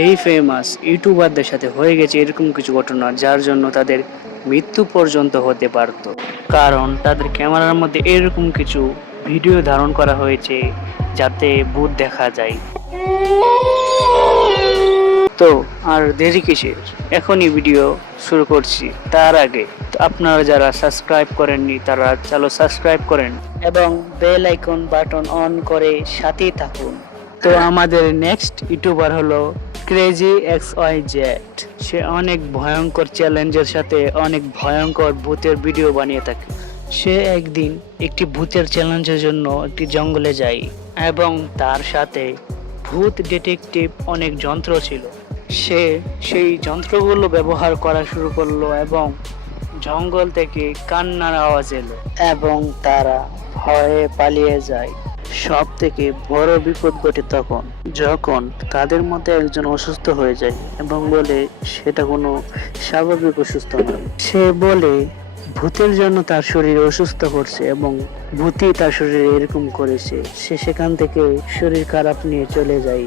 এই ফেমাস ইউটিউবারদের সাথে হয়ে গেছে এরকম কিছু ঘটনা, যার জন্য তাদের মৃত্যু পর্যন্ত হতে পারত। কারণ তাদের ক্যামেরার মধ্যে এরকম কিছু ভিডিও ধারণ করা হয়েছে যাতে ভূত দেখা যায়। তো আর দেরি কিসের, এখনই ভিডিও শুরু করছি। তার আগে আপনারা যারা সাবস্ক্রাইব করেননি তারা চলো সাবস্ক্রাইব করেন এবং বেল আইকন বাটন অন করে সাথেই থাকুন। তো আমাদের নেক্সট ইউটিউবার হলো ক্রেজি XYZ। সে অনেক ভয়ঙ্কর চ্যালেঞ্জের সাথে অনেক ভয়ঙ্কর ভূতের ভিডিও বানিয়ে থাকে। সে একদিন একটি ভূতের চ্যালেঞ্জের জন্য একটি জঙ্গলে যায় এবং তার সাথে ভূত ডিটেকটিভ অনেক যন্ত্র ছিল। সে সেই যন্ত্রগুলো ব্যবহার করা শুরু করলো এবং জঙ্গল থেকে কান্নার আওয়াজ এলো এবং তারা ভয়ে পালিয়ে যায়। সব থেকে বড় বিপদ ঘটে তখন, যখন তাদের মধ্যে একজন অসুস্থ হয়ে যায় এবং বলে সেটা কোনো স্বাভাবিক অসুস্থ নয়। সে বলে ভূতের জন্য তার শরীর অসুস্থ করছে এবং ভূতই তার শরীরে এরকম করেছে। সে সেখান থেকে শরীর খারাপ নিয়ে চলে যায়